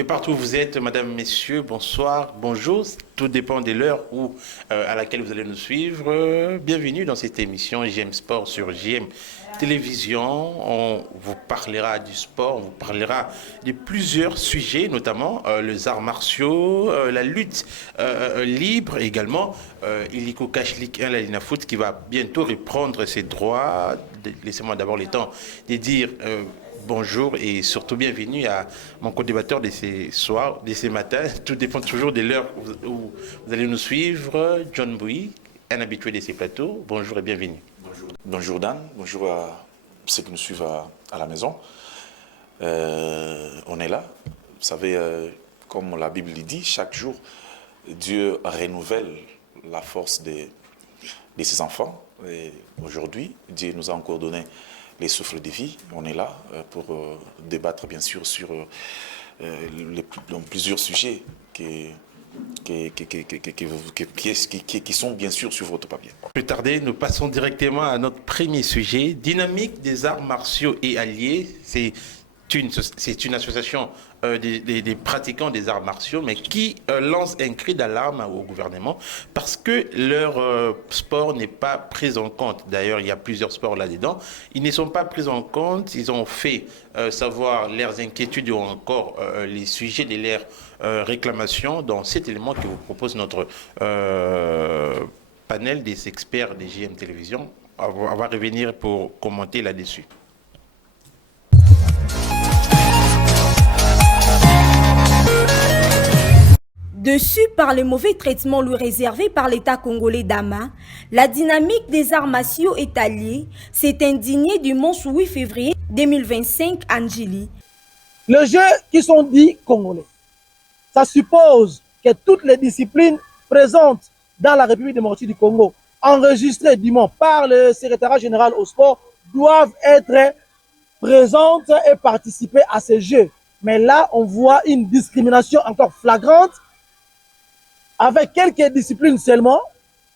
De partout où vous êtes, madame, messieurs, bonsoir, bonjour. Tout dépend de l'heure à laquelle vous allez nous suivre. Bienvenue dans cette émission JM Sport sur JM Télévision. On vous parlera du sport, on vous parlera de plusieurs sujets, notamment les arts martiaux, la lutte libre également. Illico Cash League 1, la Lina Foot, qui va bientôt reprendre ses droits. Laissez-moi d'abord le temps de dire bonjour et surtout bienvenue à mon co-débatteur de ces soirs, de ces matins. Tout dépend toujours de l'heure où vous allez nous suivre. John Bouy, un habitué de ces plateaux. Bonjour et bienvenue. Bonjour Dan, bonjour à ceux qui nous suivent à la maison. On est là. Vous savez, comme la Bible le dit, chaque jour, Dieu renouvelle la force de ses enfants. Et aujourd'hui, Dieu nous a encore donné les souffles de vie. On est là pour débattre bien sûr sur plusieurs sujets qui sont bien sûr sur votre papier. Plus tarder, nous passons directement à notre premier sujet. Dynamique des arts martiaux et alliés. C'est une association des pratiquants des arts martiaux, mais qui lance un cri d'alarme au gouvernement parce que leur sport n'est pas pris en compte. D'ailleurs, il y a plusieurs sports là-dedans. Ils ne sont pas pris en compte. Ils ont fait savoir leurs inquiétudes ou encore les sujets de leurs réclamations dans cet élément que vous propose notre panel des experts des JM Télévision. On va revenir pour commenter là-dessus. Dessus par le mauvais traitement lui réservé par l'État congolais d'Ama, la dynamique des arts martiaux est alliée, s'est indignée dimanche 8 février 2025 à Njili. Les jeux qui sont dits congolais, ça suppose que toutes les disciplines présentes dans la République démocratique du Congo, enregistrées dimanche par le secrétariat général au sport, doivent être présentes et participer à ces jeux. Mais là, on voit une discrimination encore flagrante avec quelques disciplines seulement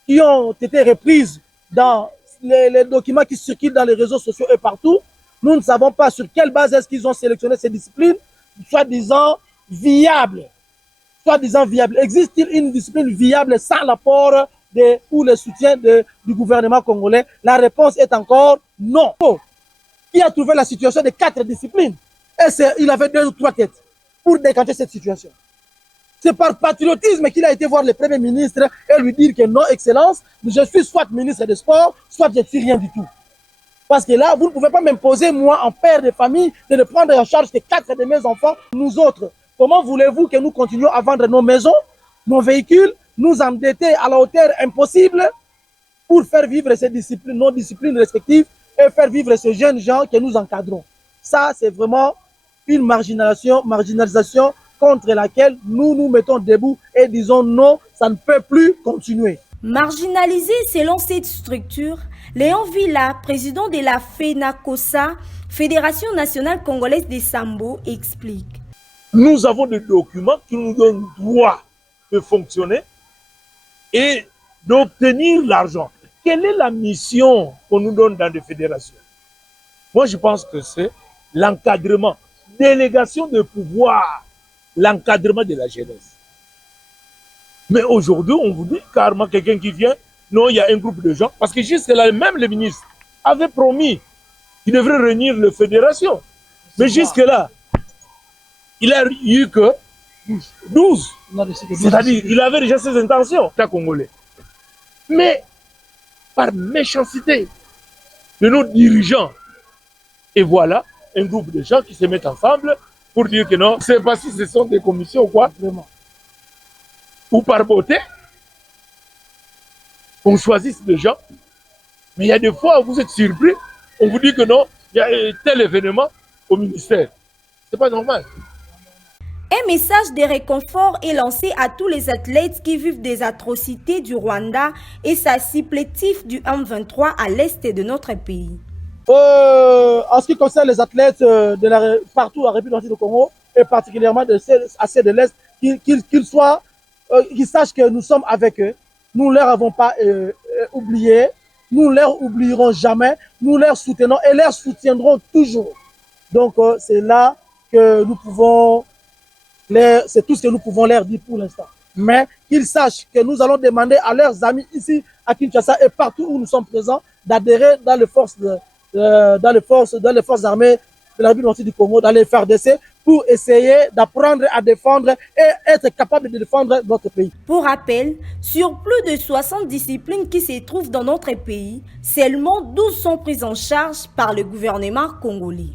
qui ont été reprises dans les documents qui circulent dans les réseaux sociaux et partout. Nous ne savons pas sur quelle base est-ce qu'ils ont sélectionné ces disciplines, soi-disant viables. Soi-disant viables. Existe-t-il une discipline viable sans l'apport ou le soutien du gouvernement congolais? La réponse est encore non. Qui a trouvé la situation de 4 disciplines? Et il avait 2 ou 3 têtes pour décanter cette situation. C'est par patriotisme qu'il a été voir le Premier ministre et lui dire que non, Excellence, je suis soit ministre des Sports, soit je ne suis rien du tout. Parce que là, vous ne pouvez pas m'imposer, moi, en père de famille, de ne prendre en charge que 4 de mes enfants, nous autres. Comment voulez-vous que nous continuions à vendre nos maisons, nos véhicules, nous endetter à la hauteur impossible pour faire vivre ces disciplines, nos disciplines respectives et faire vivre ces jeunes gens que nous encadrons? Ça, c'est vraiment une marginalisation contre laquelle nous nous mettons debout et disons non, ça ne peut plus continuer. Marginalisé selon cette structure, Léon Villa, président de la FENACOSA, Fédération nationale congolaise des Sambo, explique. Nous avons des documents qui nous donnent droit de fonctionner et d'obtenir l'argent. Quelle est la mission qu'on nous donne dans des fédérations? Moi, je pense que c'est l'encadrement, délégation de pouvoir, l'encadrement de la jeunesse. Mais aujourd'hui, on vous dit carrément quelqu'un qui vient, non, il y a un groupe de gens, parce que jusque-là, même le ministre avait promis qu'il devrait réunir les fédérations. Mais jusque-là, il a eu que 12. C'est-à-dire, il avait déjà ses intentions, l'État congolais. Mais, par méchanceté de nos dirigeants, et voilà, un groupe de gens qui se mettent ensemble pour dire que non, c'est pas si ce sont des commissions ou quoi, vraiment. Ou par beauté, on choisit des gens, mais il y a des fois où vous êtes surpris, on vous dit que non, il y a tel événement au ministère. C'est pas normal. Un message de réconfort est lancé à tous les athlètes qui vivent des atrocités du Rwanda et sa supplétif du M23 à l'est de notre pays. En ce qui concerne les athlètes partout en République du Congo, et particulièrement de ceux de l'Est, qu'ils sachent que nous sommes avec eux. Nous ne leur avons pas oublié, nous ne leur oublierons jamais, nous leur soutenons et leur soutiendrons toujours. Donc c'est là que nous pouvons C'est tout ce que nous pouvons leur dire pour l'instant. Mais qu'ils sachent que nous allons demander à leurs amis ici à Kinshasa et partout où nous sommes présents d'adhérer dans les forces armées de la République du Congo, dans les FARDC, pour essayer d'apprendre à défendre et être capable de défendre notre pays. Pour rappel, sur plus de 60 disciplines qui se trouvent dans notre pays, seulement 12 sont prises en charge par le gouvernement congolais.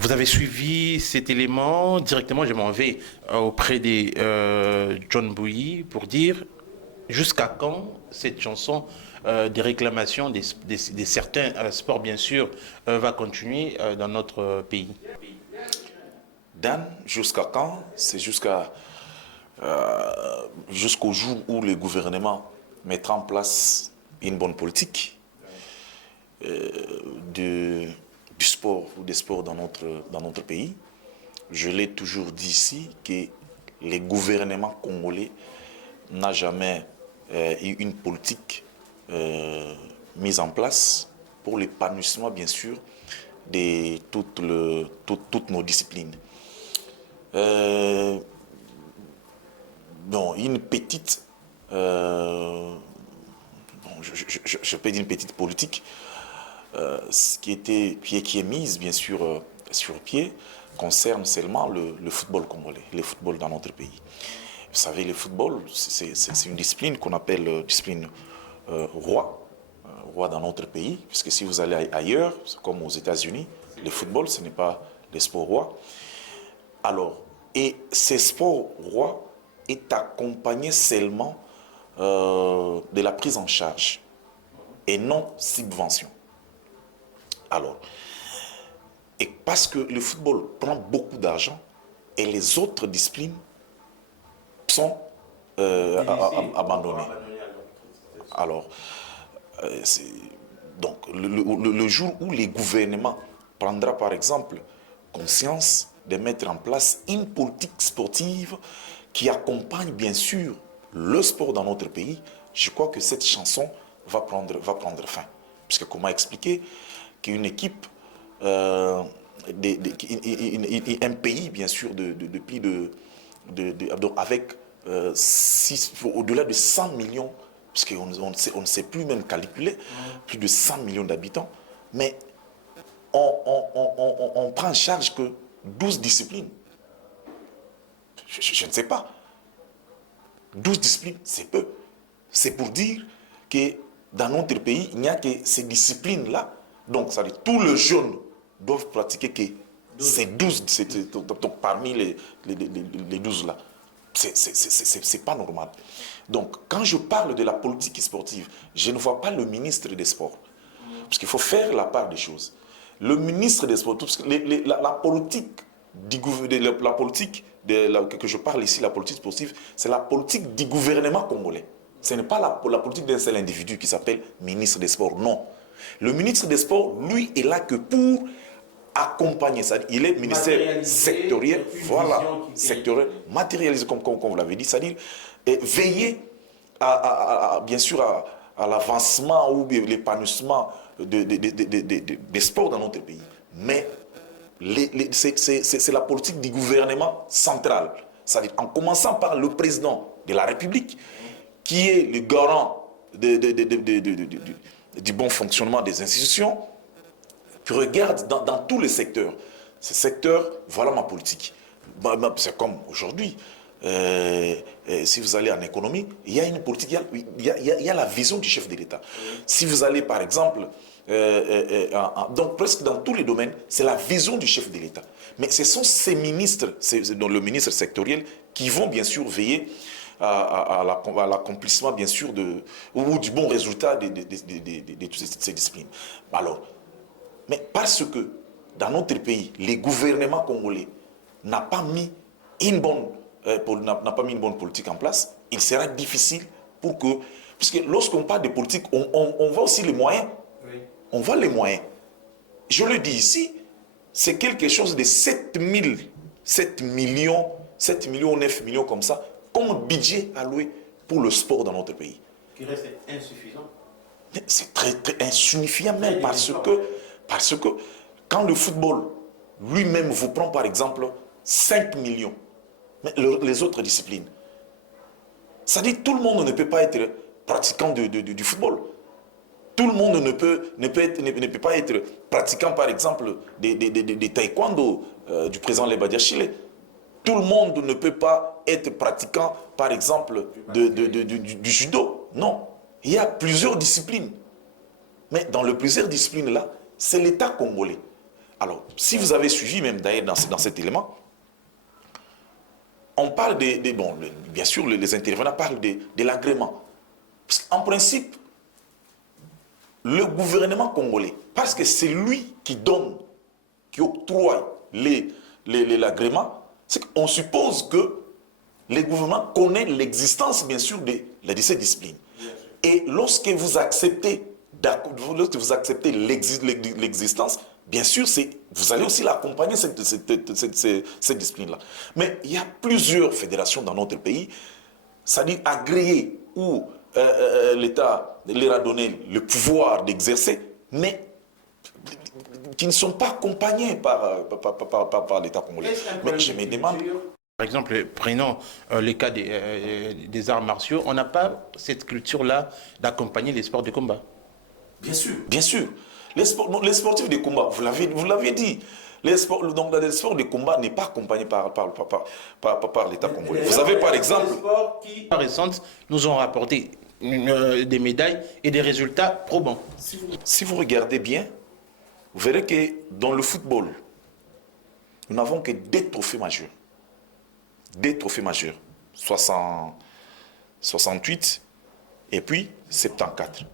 Vous avez suivi cet élément directement. Je m'en vais auprès de John Bouyi pour dire jusqu'à quand cette chanson des réclamations de certains sports, bien sûr, va continuer dans notre pays. Dan, jusqu'à quand? C'est jusqu'au jour où le gouvernement mettra en place une bonne politique du sport ou des sports dans notre pays. Je l'ai toujours dit ici que le gouvernement congolais n'a jamais eu une politique mise en place pour l'épanouissement, bien sûr, de toutes nos disciplines. Bon, une petite, je peux dire une petite politique qui est mise, bien sûr, sur pied, concerne seulement le football congolais, le football dans notre pays. Vous savez, le football, c'est une discipline qu'on appelle discipline roi dans notre pays, puisque si vous allez ailleurs, comme aux États-Unis, le football, ce n'est pas le sport roi. Alors, et ce sport roi est accompagné seulement de la prise en charge et non subvention. Alors, et parce que le football prend beaucoup d'argent et les autres disciplines sont abandonnées. Alors, donc, le jour où les gouvernements prendront par exemple conscience de mettre en place une politique sportive qui accompagne bien sûr le sport dans notre pays, je crois que cette chanson va prendre fin. Puisque comment expliquer qu'une équipe, un pays bien sûr de plus avec au-delà de 100 millions, parce qu'on ne sait plus même calculer, plus de 100 millions d'habitants, mais on prend en charge que 12 disciplines. Je ne sais pas. 12 disciplines, c'est peu. C'est pour dire que dans notre pays, il n'y a que ces disciplines-là. Donc, ça veut dire tous les jeunes doivent pratiquer que ces 12, donc parmi les 12-là. C'est pas normal. Donc, quand je parle de la politique sportive, je ne vois pas le ministre des Sports. Parce qu'il faut faire la part des choses. Le ministre des Sports, parce que la politique que je parle ici, la politique sportive, c'est la politique du gouvernement congolais. Ce n'est pas la politique d'un seul individu qui s'appelle ministre des Sports, non. Le ministre des Sports, lui, est là que pour accompagner, c'est-à-dire il est ministère sectoriel, voilà, sectoriel, matérialisé comme vous l'avez dit, c'est-à-dire veiller bien sûr à l'avancement ou l'épanouissement des sports dans notre pays. Mais c'est la politique du gouvernement central, c'est-à-dire en commençant par le président de la République, qui est le garant du bon fonctionnement des institutions, qui regarde dans tous les secteurs. Ces secteurs, voilà ma politique. C'est comme aujourd'hui. Si vous allez en économie, il y a une politique, il y a la vision du chef de l'État. Si vous allez par exemple, donc presque dans tous les domaines, c'est la vision du chef de l'État. Mais ce sont ces ministres, donc le ministre sectoriel, qui vont bien sûr veiller à l'accomplissement bien sûr ou du bon résultat de toutes ces disciplines. Alors, mais parce que dans notre pays, les gouvernements congolais n'ont pas mis une bonne politique en place, il sera difficile pour que... Puisque lorsqu'on parle de politique, on voit aussi les moyens. Oui. On voit les moyens. Je le dis ici, c'est quelque chose de 7 millions, 9 millions comme ça, comme budget alloué pour le sport dans notre pays. Qui reste insuffisant. C'est très insuffisant même parce que Parce que quand le football lui-même vous prend par exemple 5 millions, mais les autres disciplines, ça dit tout le monde ne peut pas être pratiquant du football. Tout le monde ne peut pas être pratiquant par exemple des taekwondo du président Lebadia Chile. Tout le monde ne peut pas être pratiquant par exemple du judo. Non, il y a plusieurs disciplines. Mais dans les plusieurs disciplines là, c'est l'État congolais. Alors, si vous avez suivi même d'ailleurs dans cet élément, on parle bon, bien sûr, les intervenants parlent de l'agrément. En principe, le gouvernement congolais, parce que c'est lui qui donne, qui octroie l'agrément, c'est qu'on suppose que le gouvernement connaît l'existence, bien sûr, de cette discipline. Et lorsque vous acceptez l'existence, bien sûr, vous allez aussi l'accompagner, cette discipline-là. Mais il y a plusieurs fédérations dans notre pays, c'est-à-dire agréées, où l'État leur a donné le pouvoir d'exercer, mais qui ne sont pas accompagnés par l'État congolais. Mais je me demande... Par exemple, prenons le cas des arts martiaux, on n'a pas cette culture-là d'accompagner les sports de combat. Bien sûr, bien sûr. Les sportifs de combat, vous l'avez dit, les sports de combat n'est pas accompagné par l'État congolais. Vous avez par exemple... Les sports qui, récentes, nous ont rapporté des médailles et des résultats probants. Si vous regardez bien, vous verrez que dans le football, nous n'avons que 2 trophées majeurs. 2 trophées majeurs. 68 et puis 74.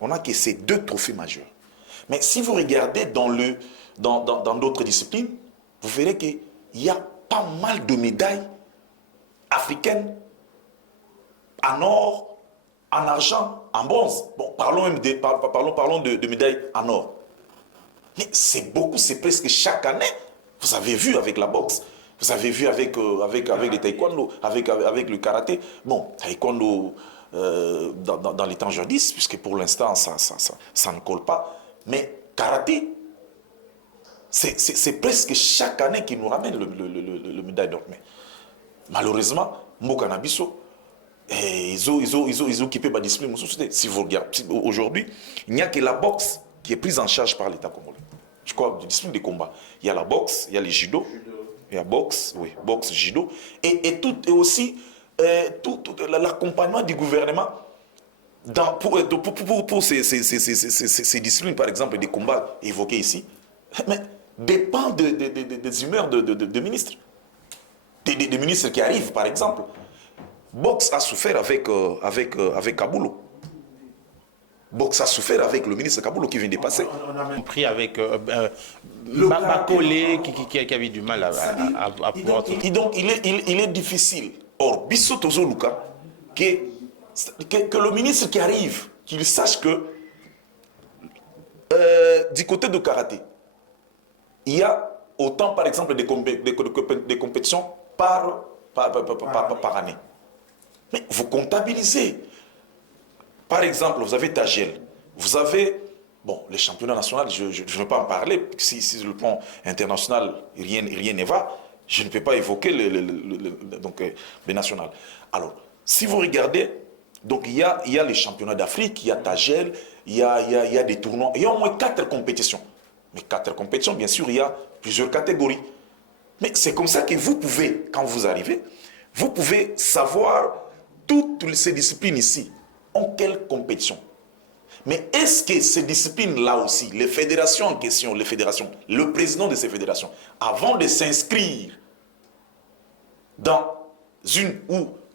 On n'a que ces 2 trophées majeurs. Mais si vous regardez dans d'autres disciplines, vous verrez qu'il y a pas mal de médailles africaines en or, en argent, en bronze. Bon, parlons de médailles en or. Mais c'est beaucoup, c'est presque chaque année. Vous avez vu avec la boxe, vous avez vu avec le taekwondo, avec le karaté. Bon, taekwondo dans les temps jadis, puisque pour l'instant, ça ne colle pas. Mais karaté, c'est presque chaque année qui nous ramène le médaille d'or. Mais malheureusement, Mokanabiso, ils ont occupé ma discipline. Si vous regardez, aujourd'hui, il n'y a que la boxe qui est prise en charge par l'État congolais. Je crois, de discipline de combat. Il y a la boxe, il y a le judo, il y a boxe, oui, boxe, judo, et aussi l'accompagnement du gouvernement pour ces disciplines, par exemple, des combats évoqués ici, mais dépend des humeurs de ministres. Des ministres qui arrivent, par exemple. Boxe a souffert avec Kaboulo. Boxe a souffert avec le ministre Kaboulo qui vient de passer. On a même pris avec Bakolé qui avait du mal à pouvoir... Et donc, il est difficile. Or, Bissotozo Luka, que le ministre qui arrive, qu'il sache que du côté de karaté, il y a autant, par exemple, des compétitions par année. Mais vous comptabilisez. Par exemple, vous avez Tagel, vous avez, bon, les championnats nationaux, je ne veux pas en parler, si le plan international, rien ne va, je ne peux pas évoquer les nationales. Alors, si vous regardez, donc il y a les championnats d'Afrique, il y a Tagel, il y a des tournois, il y a au moins 4 compétitions. Mais 4 compétitions, bien sûr, il y a plusieurs catégories. Mais c'est comme ça que vous pouvez, quand vous arrivez, vous pouvez savoir toutes ces disciplines ici. En quelle compétition? Mais est-ce que ces disciplines-là aussi, les fédérations en question, le président de ces fédérations, avant de s'inscrire dans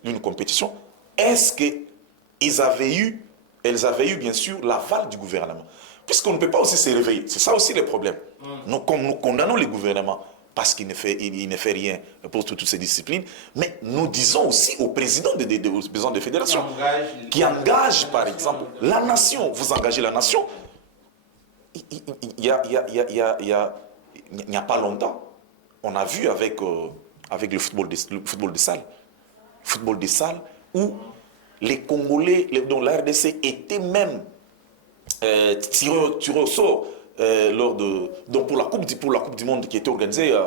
une compétition, est-ce qu'elles avaient eu bien sûr l'aval du gouvernement? Puisqu'on ne peut pas aussi se réveiller. C'est ça aussi le problème. Nous condamnons le gouvernement parce qu'il ne fait rien pour toutes ces disciplines, mais nous disons aussi au président des fédérations qui engage par exemple la nation. Vous engagez la nation. Il n'y a pas longtemps, on a vu avec le football de salle. Football de salle où les Congolais, dont la RDC était même tiré au sort donc pour la coupe du monde qui était organisée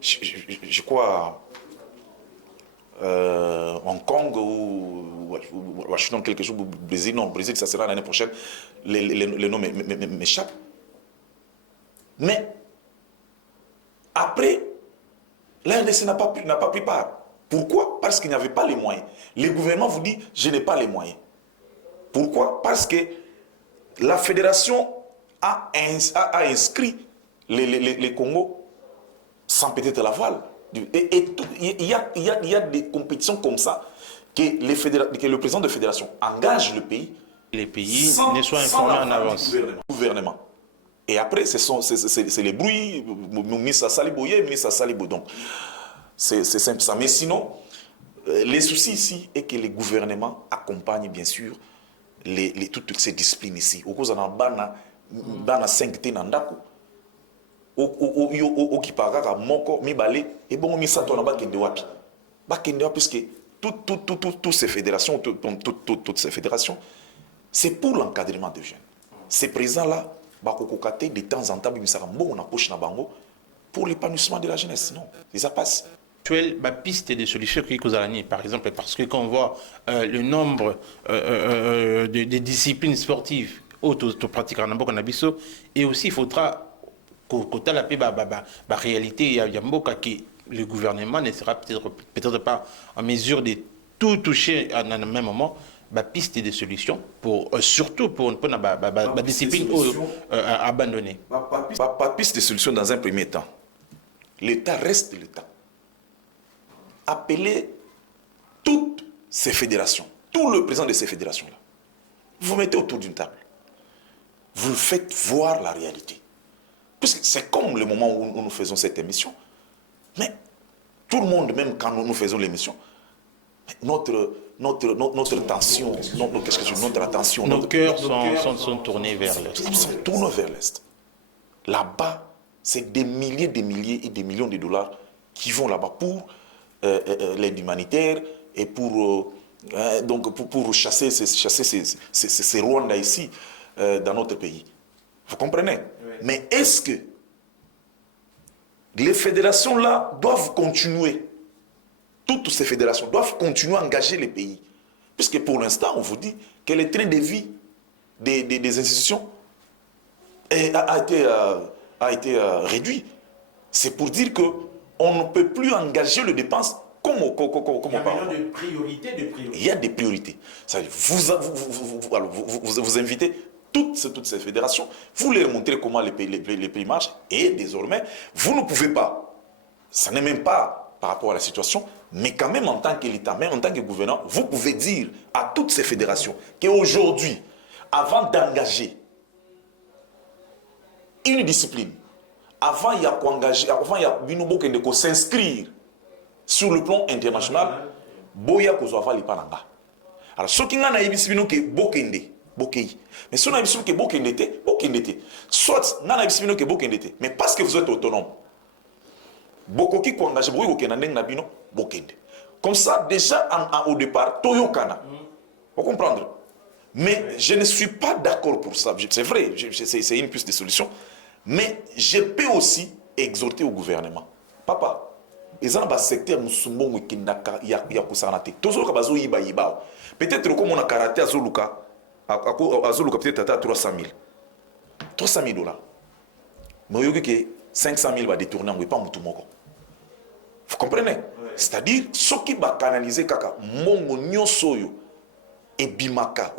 je crois Hong Kong ou Washington, quelque chose, au Brésil. Non, au Brésil, ça sera l'année prochaine. Les noms m'échappent. Mais après, la RDC n'a pas pris part. Pourquoi? Parce qu'il n'y avait pas les moyens. Le gouvernement vous dit, je n'ai pas les moyens. Pourquoi? Parce que la fédération a inscrit les Congos sans peut-être la voile. Et il y a des compétitions comme ça que le président de la fédération engage le pays. Les pays ne soient informés en avance. Gouvernement. Et après, c'est les bruits, Missa Saliboye, Missa Salibo. Donc, c'est simple ça. Mais sinon, les soucis ici est que les gouvernements accompagnent bien sûr toutes ces disciplines ici. Au cause de la 5T Nandaku. Au Kipagaka, Moko, Mibale, et bon, Misato Naba Kendewapi. Bakendewapi, puisque toutes ces fédérations, toutes ces fédérations, c'est pour l'encadrement des jeunes. Ces présents-là, Bakokokate, de temps en temps, on a poche na bango pour l'épanouissement de la jeunesse. Non, ça passe. La piste des solutions qui par exemple, parce que quand on voit le nombre de disciplines sportives pratiquent en Namboka Nabiso, et aussi il faudra que la réalité, il y a que le gouvernement ne sera peut-être pas en mesure de tout toucher à un même moment. Piste des solutions pour surtout pour la discipline abandonnée. Pas piste de solution dans un premier temps. L'État reste l'État. Appelez toutes ces fédérations, tout le président de ces fédérations-là. Vous mettez autour d'une table. Vous le faites voir la réalité. Puisque c'est comme le moment où nous faisons cette émission. Mais tout le monde, même quand nous faisons l'émission, notre attention, nos cœurs sont tournés vers l'Est. Ils sont tournés vers l'Est. Là-bas, c'est des milliers et des millions de dollars qui vont là-bas pour l'aide humanitaire et pour chasser ces Rwandais ici dans notre pays. Vous comprenez? Oui. Mais est-ce que les fédérations-là doivent continuer? Toutes ces fédérations doivent continuer à engager les pays. Puisque pour l'instant, on vous dit que le train de vie des institutions a été réduit. C'est pour dire qu'on ne peut plus engager les dépenses comme auparavant. Il y a des priorités. Vous invitez toutes ces fédérations, vous leur montrez comment les pays marchent, et désormais, vous ne pouvez pas. Ça n'est même pas par rapport à la situation, mais quand même en tant que l'État, même en tant que gouvernant, vous pouvez dire à toutes ces fédérations qu'aujourd'hui, avant d'engager une discipline, avant il y a s'inscrire sur le plan international, boya kozwa li pananga. Alors ce qui n'a pas que bokende, bokei. Mais si on a que bokende, soit n'a pas que bokende, mais parce que vous êtes autonome. Bokoki ko engagé boyi kokena ndeng na bino bokende. Comme ça déjà au départ toyokana. Vous comprenez? Mais je ne suis pas d'accord pour ça. C'est vrai, c'est une piste de solution. Mais je peux aussi exhorter au gouvernement. Papa, ils ont un secteur musumbongo kindaka ya kusanate. Toujours kabazo yiba. Peut-être comme on a karaté à Zoluka peut-être à 300 000. 300 000 $. Mais il y a que 500 000 va détourner en pas mutumoko. Vous comprenez? Ouais. C'est-à-dire, ce qui va canaliser kaka mongo nyosoyo et bimaka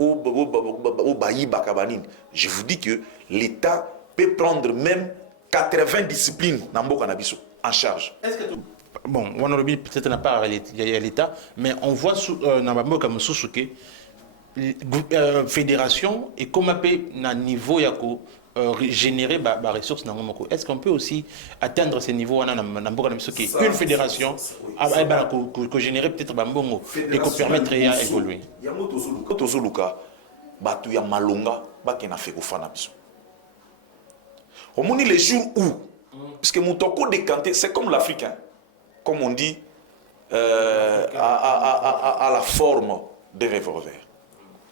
je vous dis que l'État peut prendre même 80 disciplines en charge. Est-ce que bon, Wanorobi peut-être n'a pas à l'État, mais on voit dans comme Susuke fédération et comme un niveau yako générer des ressources. Est-ce qu'on peut aussi atteindre ces niveaux une fédération qui générer peut-être bambongo et qui permettrait d'évoluer? On dit les jours où, puisque Moutoko décanté, c'est comme l'Africain, comme on dit, à la forme des revolvers.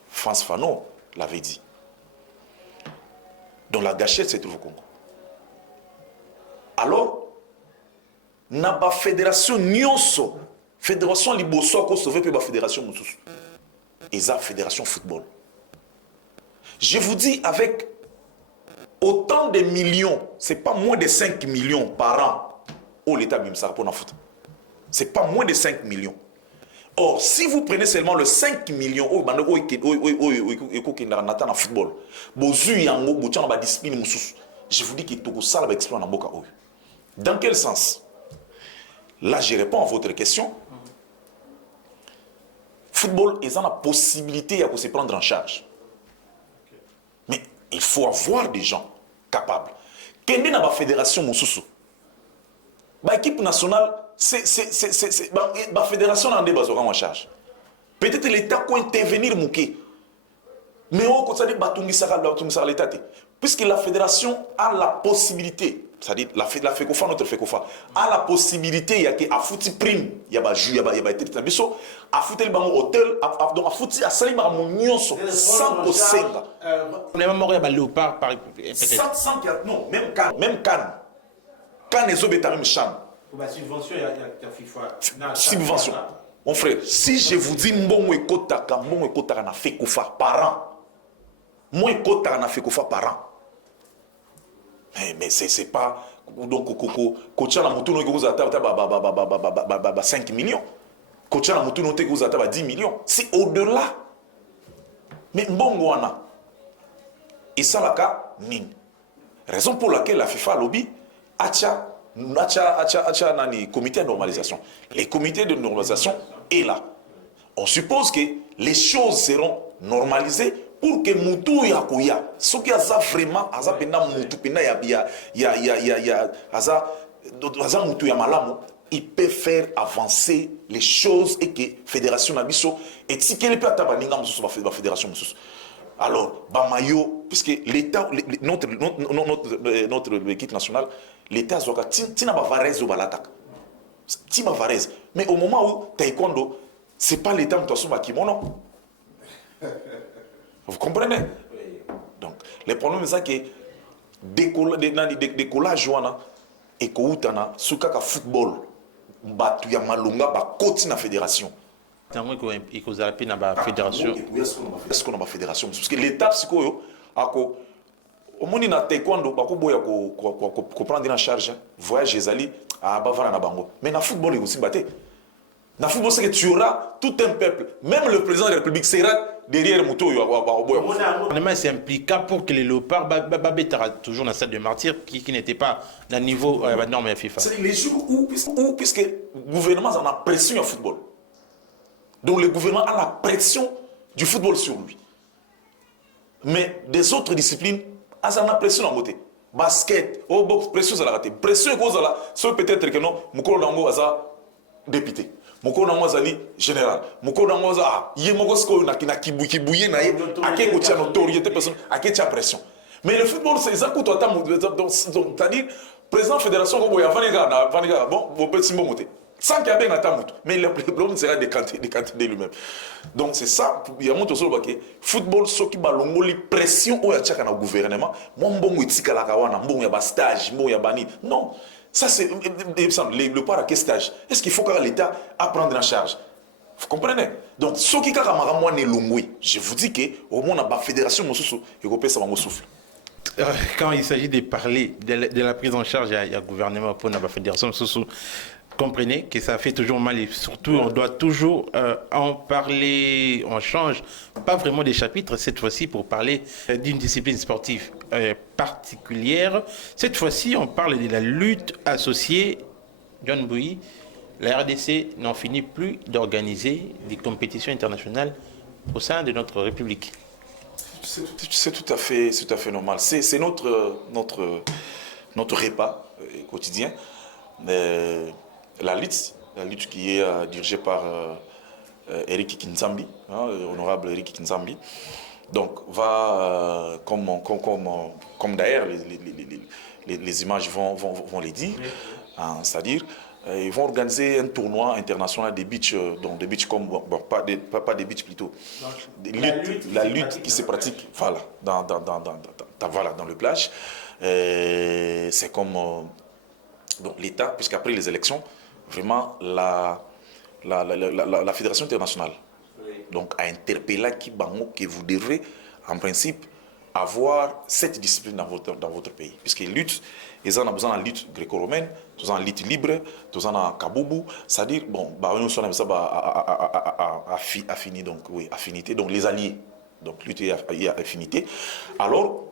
France Fanon l'avait dit. dont la gâchette se trouve au Congo. Alors, na ba fédération nyonso, fédération liboso ko sauver pe ba fédération mususu. Eza fédération football. Je vous dis avec autant de millions, c'est pas moins de 5 millions par an au l'État bimsa pour na foot. C'est pas moins de 5 millions. Or, si vous prenez seulement le 5 millions au football, je vous dis que tout ça va exploser dans boka. Dans quel sens? Là, je réponds à votre question. Football, ils ont la possibilité de se prendre en charge. Mais il faut avoir des gens capables. Quelle est la fédération Moussoussou? L'équipe nationale, c'est la fédération en charge. Peut-être l'État peut intervenir mouké. Mais on peut dire l'État. Puisque la fédération a la possibilité, c'est-à-dire la FECOFA, notre FECOFA, a la possibilité, il y a que à fouti prime, il y a jus, il y a été établisson, à fouti le hôtel, donc à fouti à salir ma mounion sans posenga. On est même mort à léopard par Sans non, même Cannes. Cannes les obéta même chambre. Subvention, il y a FIFA. Subvention. Mon frère, si je vous dis mbongo ekotaka na FECOFA par an. Moi ekotaka na FECOFA par an. Mais c'est pas donc coach la mutuno que vous attendez 5 millions. Coach la mutuno que vous attendez 10 millions. C'est au-delà. Mais mbongo wana. Et ça la ka ning. Raison pour laquelle la FIFA lobby acha nani comité de normalisation. Les comités de normalisation est là. On suppose que les choses seront normalisées pour que mutu ya koya. Ce qui a vraiment aza pena mutu pena ya aza mutu ya malamu, il peut faire avancer les choses et que fédération nabiso et si qu'elle peut ataba ninga mususu ba fédération mususu. Alors, Bamayo, puisque l'État, notre équipe nationale, l'État Zoka, Tina Bavarez au Balatak. Tina Bavarez. Mais au moment où Taekwondo, ce n'est pas l'État qui a kimono. Vous comprenez? Donc, le problème c'est que décollage et koutana, soukaka football, batu ya malunga, ba koti na fédération. Il cause la fédération. Est-ce qu'on a ma fédération? Parce que l'État, c'est quoi? Au monde na taekwondo, bako boya ko prendre en charge voyage ezali à bavana na bango. Mais na football aussi baté. Na football c'est que tu auras tout un peuple, même le président de la République sera derrière moto yo boya. On c'est impliquant pour que les léopards babetara toujours dans cette de martyr qui n'était pas dans le niveau norme FIFA. C'est les jours où puisque le gouvernement en a pression au football. Donc le gouvernement a la pression du football sur lui. Mais des autres disciplines, ils ont la pression en côté. Basket, oh boxe, pression à la raté. Pression cause la, soit peut-être que non, Mouko Nango a député. Mouko Nango a général. Mouko Nango a yemoko sko na kibouye na ye, ake ko tia notoriété personne, ake tia pression. Mais le football c'est ça qu'on t'entend donc c'est-à-dire président fédération ko boya vaniga bon, vous pouvez simbo monter. Sans qu'il y ait un temps, mais le problème sera décanté de lui-même. Donc c'est ça, il y a un autre chose, football, ce qui a une pression au gouvernement, moi, je suis un stage, non, ça c'est le part à quel stage? Est-ce qu'il faut que l'État prendre en charge? Vous comprenez? Donc, ce qui est je vous dis qu'au moins, la fédération, il faut ça va souffle. Quand il s'agit de parler de la prise en charge, il y a le gouvernement pour la fédération, comprenez que ça fait toujours mal et surtout on doit toujours en parler, on change pas vraiment des chapitres cette fois-ci pour parler d'une discipline sportive particulière. Cette fois-ci on parle de la lutte associée. John Bouy, la RDC n'en finit plus d'organiser des compétitions internationales au sein de notre République. C'est tout à fait normal. C'est notre repas quotidien. La lutte qui est dirigée par Eric Kinzambi, honorable Eric Kinzambi, donc va, comme d'ailleurs les images vont les dire, c'est-à-dire ils vont organiser un tournoi international des beach, donc des beach comme, bon, pas des beach plutôt, la lutte qui se pratique voilà, dans voilà, dans le plage. C'est comme donc l'État, puisqu'après les élections, vraiment la Fédération internationale donc, a interpellé que vous devrez, en principe, avoir cette discipline dans votre pays. Puisque lutte, ils ont besoin de la lutte gréco-romaine, ils ont la lutte libre, ils ont la kaboubou, c'est-à-dire, bon, nous sommes ça affinité, donc, oui, affinité, donc les alliés, donc lutte et affinité. Alors,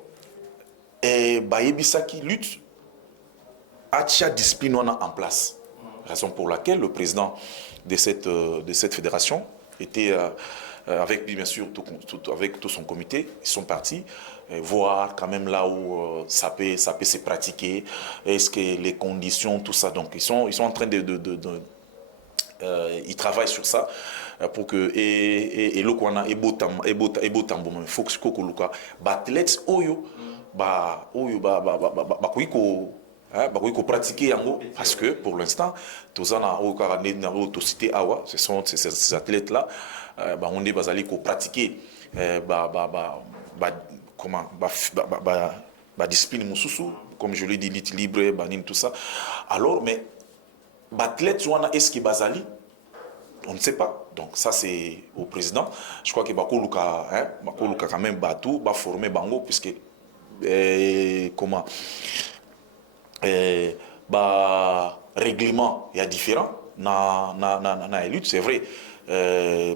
Bayebisaki lutte, a chaque discipline en place. Raison pour laquelle le président de cette fédération était avec bien sûr avec tout son comité, ils sont partis voir quand même là où ça peut se pratiquer, est-ce que les conditions, tout ça. Donc ils sont en train ils travaillent sur ça pour que et le kwana et botambo il faut que koluka athlètes oyo pratiquer yango parce que pour l'instant tous cité awa ce sont ces athlètes là on est basali ko pratiquer comment discipline mususu comme je l'ai dit lutte libre banine tout ça alors mais athlète est-ce que basali on ne sait pas. Donc ça c'est au président. Je crois que Bakoluka quand même batou ba former bango puisque comment règlement il y a différent na lutte c'est vrai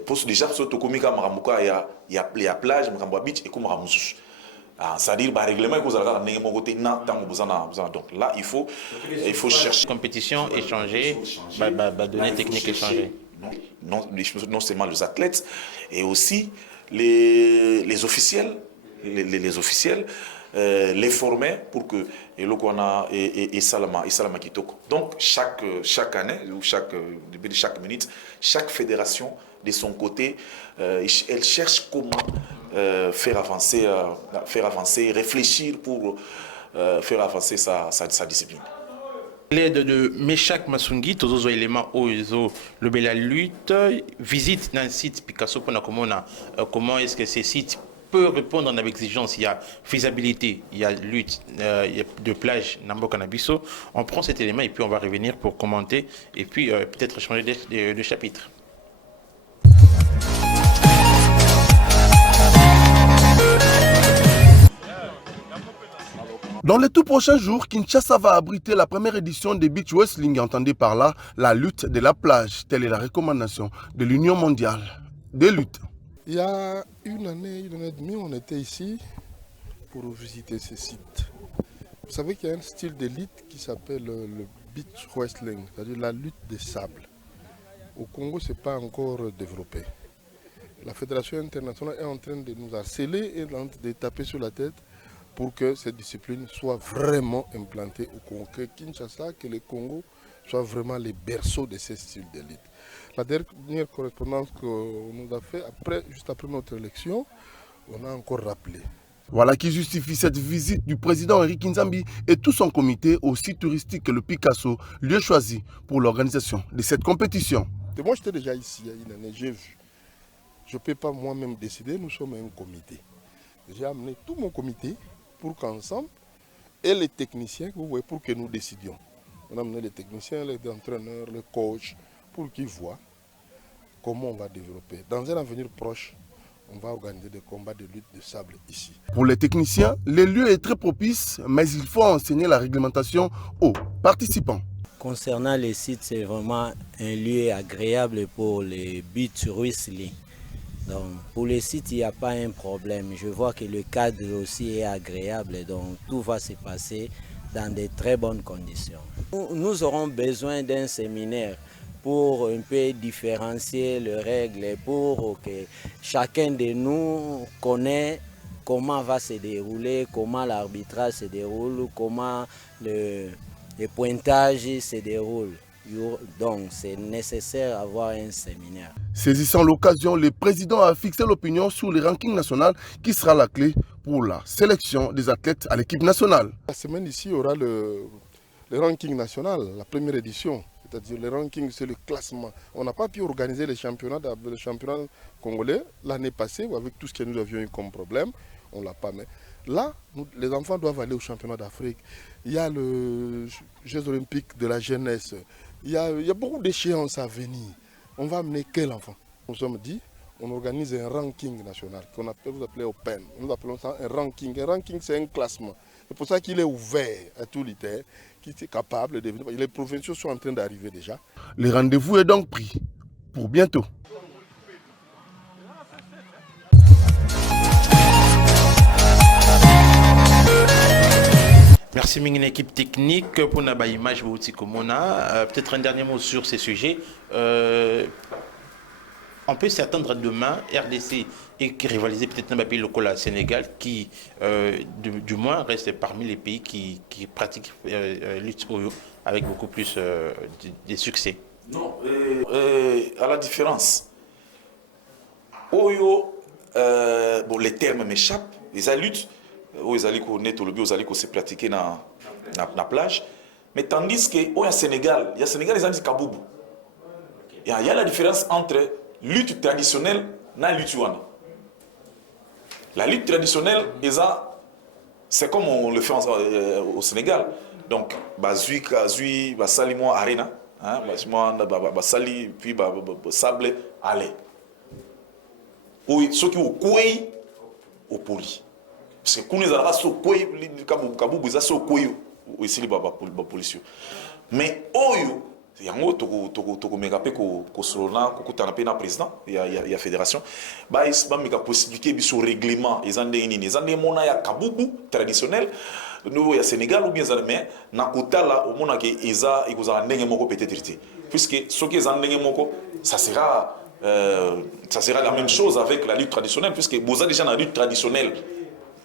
pour déjà ce tokomika maramuka il y a plage marambo beach et comme ramusus c'est-à-dire règlement que vous allez côté donc là il faut chercher compétition échanger données techniques échangées non seulement les athlètes et aussi les officiels les former pour que et Salama Kitoko. Donc chaque année ou chaque minute, chaque fédération de son côté, elle cherche comment faire avancer, réfléchir pour faire avancer sa discipline. L'aide de Meshak Masungi, tous les éléments où le bel lutte, visite dans le site Picasso pour comment est-ce que ces sites peut répondre à l'exigence. Il y a faisabilité, il y a lutte, il y a de plage, Nambo Canabiso. On prend cet élément et puis on va revenir pour commenter et puis peut-être changer de chapitre. Dans les tout prochains jours, Kinshasa va abriter la première édition des Beach Wrestling, entendez par là la lutte de la plage. Telle est la recommandation de l'Union mondiale des luttes. Il y a une année et demie, on était ici pour visiter ce site. Vous savez qu'il y a un style de lutte qui s'appelle le beach wrestling, c'est-à-dire la lutte des sables. Au Congo, ce n'est pas encore développé. La Fédération internationale est en train de nous harceler et de taper sur la tête pour que cette discipline soit vraiment implantée au Congo, que Kinshasa, que le Congo soit vraiment les berceaux de ce style de lutte. La dernière correspondance qu'on nous a fait, juste après notre élection, on a encore rappelé. Voilà qui justifie cette visite du président Henri Kinzambi et tout son comité au site touristique que le Picasso, lieu choisi pour l'organisation de cette compétition. Et moi j'étais déjà ici il y a une année, j'ai vu. Je ne peux pas moi-même décider, nous sommes un comité. J'ai amené tout mon comité pour qu'ensemble, et les techniciens, vous voyez, pour que nous décidions. On a amené les techniciens, les entraîneurs, les coachs, pour qu'ils voient comment on va développer. Dans un avenir proche, on va organiser des combats de lutte de sable ici. Pour les techniciens, le lieu est très propice, mais il faut enseigner la réglementation aux participants. Concernant les sites, c'est vraiment un lieu agréable pour les beach wrestling. Donc, pour les sites, il n'y a pas un problème. Je vois que le cadre aussi est agréable, donc tout va se passer dans de très bonnes conditions. Nous aurons besoin d'un séminaire pour un peu différencier les règles, pour que chacun de nous connaisse comment va se dérouler, comment l'arbitrage se déroule, comment le pointage se déroule. Donc c'est nécessaire d'avoir un séminaire. Saisissant l'occasion, le président a fixé l'opinion sur le ranking national qui sera la clé pour la sélection des athlètes à l'équipe nationale. La semaine ici, il y aura le ranking national, la première édition. C'est-à-dire le ranking, c'est le classement. On n'a pas pu organiser le championnat congolais l'année passée avec tout ce que nous avions eu comme problème. On ne l'a pas. Mais Là, les enfants doivent aller au championnat d'Afrique. Il y a le Jeux olympiques de la jeunesse. Il y a beaucoup d'échéances à venir. On va amener quel enfant? Nous sommes dit, on organise un ranking national qu'on appelle, vous appelez Open. Nous appelons ça un ranking. Un ranking, c'est un classement. C'est pour ça qu'il est ouvert à tous les terres, qui est capable de venir. Les provinciaux sont en train d'arriver déjà. Le rendez-vous est donc pris pour bientôt. Merci une équipe technique pour la image peut-être un dernier mot sur ces sujets. On peut s'attendre à demain, RDC et rivaliser peut-être dans un pays local à Sénégal qui, du moins, reste parmi les pays qui pratiquent lutte Oyo avec beaucoup plus de succès. Non, à la différence, Oyo, bon, les termes m'échappent, les luttes, ils allaient connaître le bio, ils allaient se pratiquer dans la plage, mais tandis que au Sénégal, il y a Sénégal, ils ont dit Kaboubou. Il y a la différence entre lutte traditionnelle et la lutte wana. La lutte traditionnelle, c'est comme on le fait au Sénégal. Donc, bazui, basali arena, basali puis sable, allez. Oui, ceux qui ont coué au poli. Parce que quand ils ont coué, Kaboubou, ils ont coué ici les policiers. Mais oyo, il y a un autre président, il y a la fédération, il y a une possibilité sur le règlement, ils ont des Kaboubou traditionnel, nous il y a Sénégal ou bien mais na kota là au monde que ils ont des moko peut-être puisque ceux qui ont des moko ça sera la même chose avec la lutte traditionnelle puisque vous avez déjà une lutte traditionnelle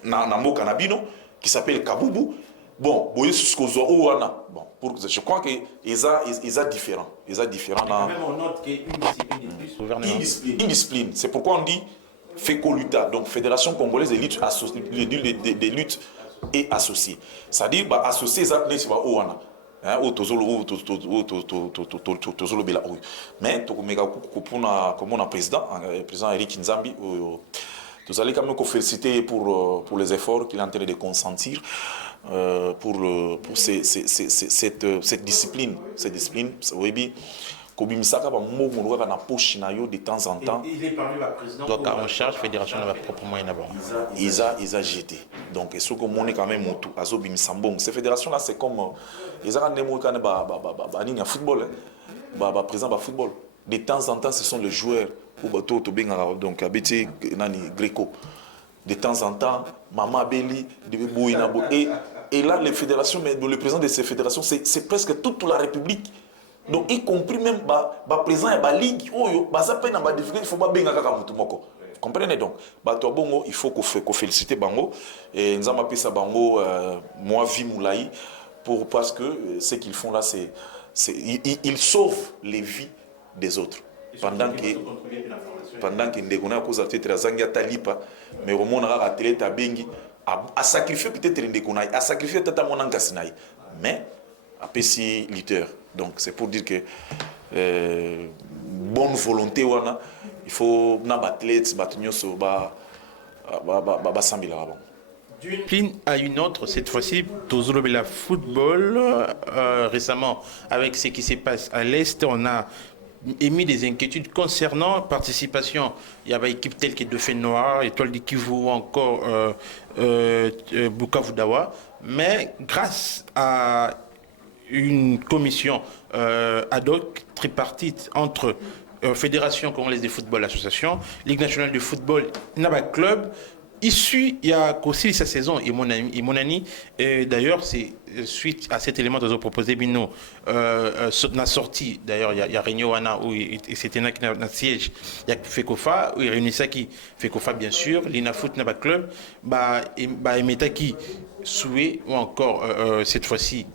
na Mokanabino qui s'appelle Kaboubou. Bon, bon, je crois qu'ils sont différents. Ils sont différents. Même on note qu'il y a une discipline. Une discipline. C'est pourquoi on dit FECOLUTA, donc Fédération Congolaise des luttes et associés. C'est-à-dire, associés, c'est Oana. Mais, comme on a président Eric Nzambi, vous allez quand même féliciter pour les efforts qu'il est en train de consentir pour cette discipline. Cette discipline, oui, de temps en temps. Il est parmi la présidente en charge, fédération de la proprement inabord. Ils ont jeté. Donc, ce que mon est quand même tout. Ces fédérations-là, c'est comme. Ils ont un football. Président de football. De temps en temps, ce sont les joueurs. Donc, Greco. De temps en temps, Mama Beli, et là, les fédérations, mais le président de ces fédérations, c'est presque toute la République. Donc, y compris même le président de la Ligue, il faut pas comprenez donc. Il faut qu'on félicite Bango. Et nous avons appelé ça Bango, moi, Vimoulaï, parce que ce qu'ils font là, ils sauvent les vies des autres. Pendant que ndekona cause peut-être azangia talipa mais au monde a télé tabengi a sacrifier peut-être ndekona a sacrifier tata monanga sinai mais a pesi lutteur. Donc c'est pour dire que bonne volonté wana il faut na athlètes batunyoso ba sambila ba. D'une discipline à une autre, cette fois-ci, Tozolobela football, récemment, avec ce qui se passe à l'Est, on a émis des inquiétudes concernant participation. Il y avait une équipe telle que Dauphin Noir, Étoile du Kivu ou encore Bukavu Dawa. Mais grâce à une commission ad hoc tripartite entre Fédération Congolaise de Football, Association, Ligue nationale de football, Naba Club, issu, il y a aussi sa saison, et mon ami, d'ailleurs, c'est suite à cet élément que nous avons proposé, Bino, n'a sorti, d'ailleurs, il y a Réunion Wana, où c'était un siège, il y a FECOFA, où il réunit ça qui, FECOFA bien sûr, l'INAFOOT Naba Club, et Metaki, Soué, ou encore, cette fois-ci,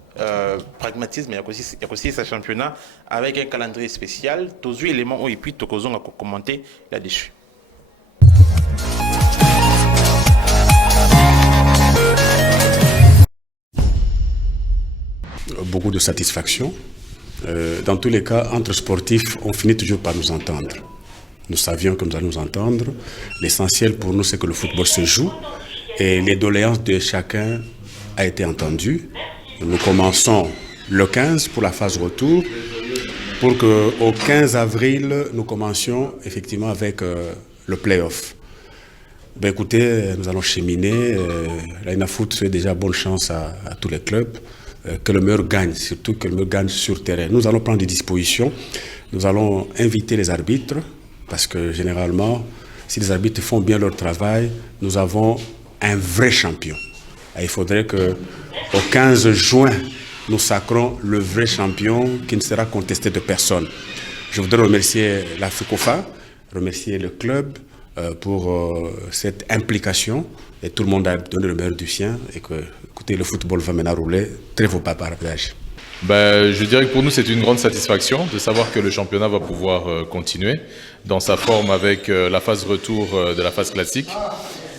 pragmatisme, il y a aussi sa championnat, avec un calendrier spécial, tous les éléments où il puis Tokozon a commenté là-dessus. Beaucoup de satisfaction. Dans tous les cas, entre sportifs, on finit toujours par nous entendre. Nous savions que nous allons nous entendre. L'essentiel pour nous, c'est que le football se joue et les doléances de chacun a été entendue. Nous commençons le 15 pour la phase retour, pour qu'au 15 avril, nous commencions effectivement avec le play-off. Ben écoutez, nous allons cheminer. La INAFOOT fait déjà bonne chance à tous les clubs. Que le meilleur gagne, surtout que le meilleur gagne sur terrain. Nous allons prendre des dispositions. Nous allons inviter les arbitres, parce que généralement, si les arbitres font bien leur travail, nous avons un vrai champion. Et il faudrait qu'au 15 juin, nous sacrons le vrai champion qui ne sera contesté de personne. Je voudrais remercier la FECOFA, remercier le club pour cette implication. Et tout le monde a donné le meilleur du sien. Et que, écoutez, le football va maintenant rouler. Très vos paparapage. Je dirais que pour nous, c'est une grande satisfaction de savoir que le championnat va pouvoir continuer dans sa forme avec la phase retour de la phase classique,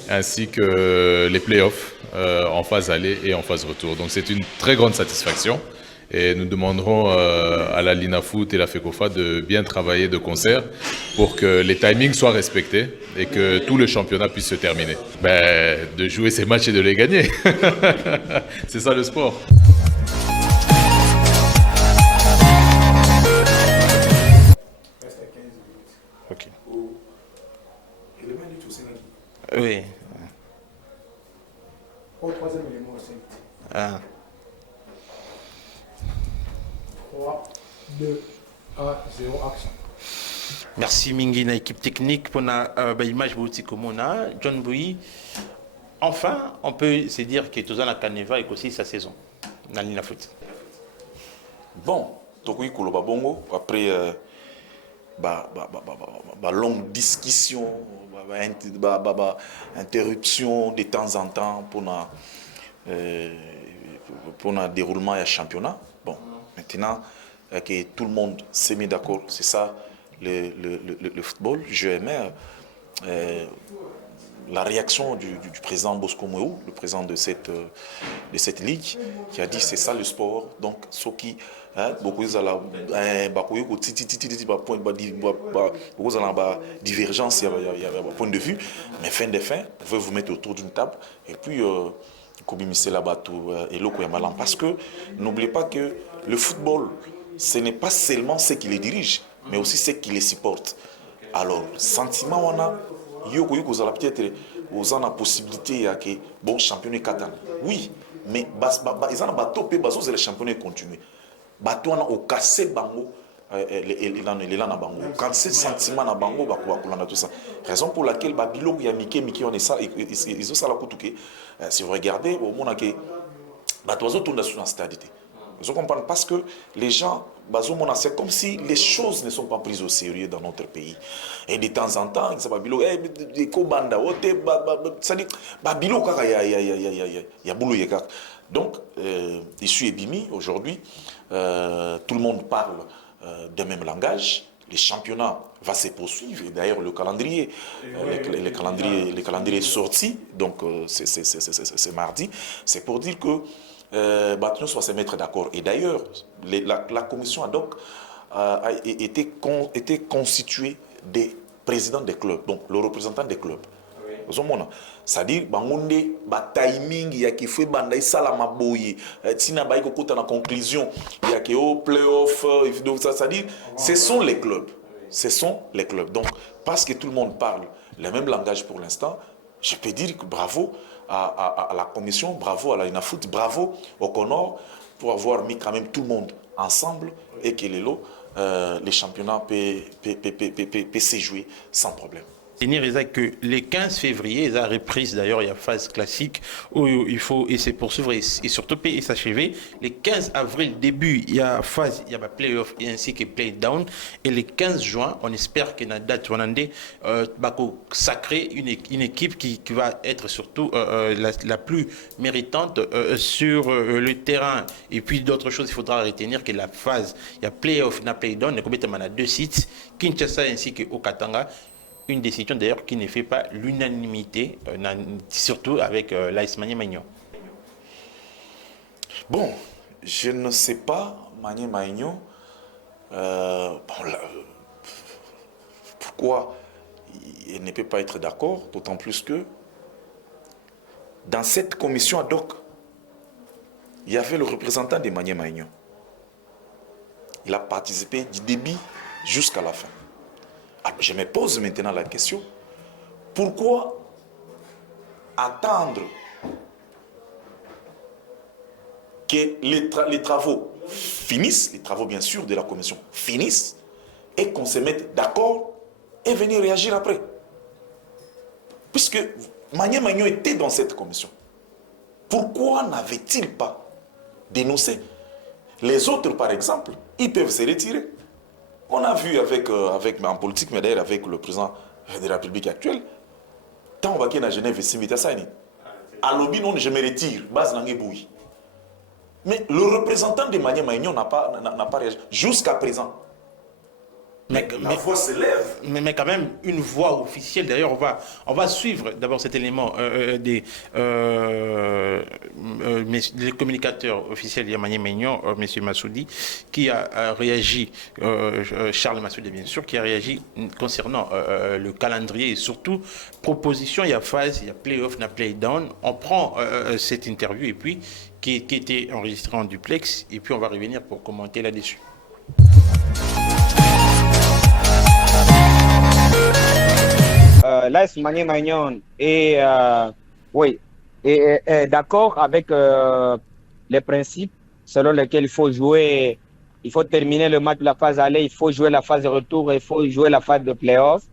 ainsi que les playoffs en phase aller et en phase retour. Donc c'est une très grande satisfaction. Et nous demanderons à la LINAFOOT et la FECOFA de bien travailler de concert pour que les timings soient respectés et que tout le championnat puisse se terminer. De jouer ces matchs et de les gagner. C'est ça le sport. Ok. Oui. Au troisième élément, c'est 8. Ah. 3, 2, 1, 0, action. Merci mingi na équipe technique pour la image boutique comme on a. John Bouy. Enfin, on peut se dire que Tozana Caneva est aussi sa saison dans l'INAFOOT. Bon, Tokui Koloba Bongo, après longue discussion, interruption de temps en temps pour le déroulement du championnat. Bon, maintenant que tout le monde s'est mis d'accord, c'est ça le football. Je aimais la réaction du président Bosco Mouéou, le président de cette ligue, qui a dit c'est ça le sport. Donc, ceux qui beaucoup divergence, il y a un point de vue, mais fin de fin, on veut vous mettre autour d'une table et puis parce que n'oubliez pas que le football, ce n'est pas seulement ceux qui les dirigent, mais aussi ceux qui les supportent. Alors, sentiment, on a vous allez peut-être vous avez la possibilité que bon championnat Qatar. Oui, mais ils ont bateau et bateau c'est le championnat continue. Bateau on a au cassé bango il en a bango. Quand c'est sentiment na bango bakoulana tout ça. Raison pour laquelle babilo ya Mickey on est ça ils ont ça la kutuke. Si vous regardez au monde que bateau tourne sur un stade. Vous comprenez parce que les gens, c'est comme si les choses ne sont pas prises au sérieux dans notre pays. Et de temps en temps, il y a boulot. Donc, issu Ebimi, aujourd'hui, tout le monde parle d'un même langage. Les championnats vont se poursuivre. Et d'ailleurs, le calendrier est sorti. Donc, c'est mardi. C'est pour dire que Batnon soit se mettre d'accord. Et d'ailleurs, la commission ad hoc a été constituée des présidents des clubs, donc le représentant des clubs. C'est-à-dire, timing, il y a qui fait banda salama boye, tina ba iko kota na conclusion, il y a qui au playoff, c'est-à-dire, ce sont les clubs. Ce sont les clubs. Donc, parce que tout le monde parle le même langage pour l'instant, je peux dire que bravo à la commission, bravo à la INAFOOT, bravo au Conor pour avoir mis quand même tout le monde ensemble et que les championnats peuvent se jouer sans problème. Que le 15 février, il y a reprise d'ailleurs, il y a phase classique où il faut se poursuivre et surtout s'achever. Le 15 avril, début, il y a phase, il y a play-off ainsi que play-down. Et le 15 juin, on espère que la date sacré une équipe qui va être surtout la plus méritante sur le terrain. Et puis d'autres choses, il faudra retenir que la phase, il y a play-off, il y a play-down, il y a 2 sites, Kinshasa ainsi que au Katanga. Une décision d'ailleurs qui ne fait pas l'unanimité, surtout avec l'AS Magno. Bon, je ne sais pas, Magno, pourquoi il ne peut pas être d'accord, d'autant plus que dans cette commission ad hoc, il y avait le représentant de Maniema Union. Il a participé du début jusqu'à la fin. Alors, je me pose maintenant la question, pourquoi attendre que les travaux finissent, les travaux bien sûr de la commission finissent, et qu'on se mette d'accord et venir réagir après? Puisque Maniema Union était dans cette commission, pourquoi n'avait-il pas dénoncé? Les autres, par exemple, ils peuvent se retirer. On a vu en politique, mais d'ailleurs avec le président de la République actuelle, tant on va qu'il y a Genève, à lobby, non, je me retire, base Nangeboui. Mais le représentant de Maniema Union n'a pas réagi jusqu'à présent. Mais voix se lève. Mais quand même, une voix officielle. D'ailleurs, on va suivre d'abord cet élément des communicateurs officiels de Maniema Union, M. Massoudi, qui a réagi, Charles Massoudi bien sûr, qui a réagi concernant le calendrier et surtout proposition, il y a phase, il y a play-off, il y a play-down. On prend cette interview et puis qui était enregistrée en duplex et puis on va revenir pour commenter là-dessus. L'AS Maniema Union est, d'accord avec les principes selon lesquels il faut jouer, il faut terminer le match de la phase aller, il faut jouer la phase de retour, il faut jouer la phase de play-off.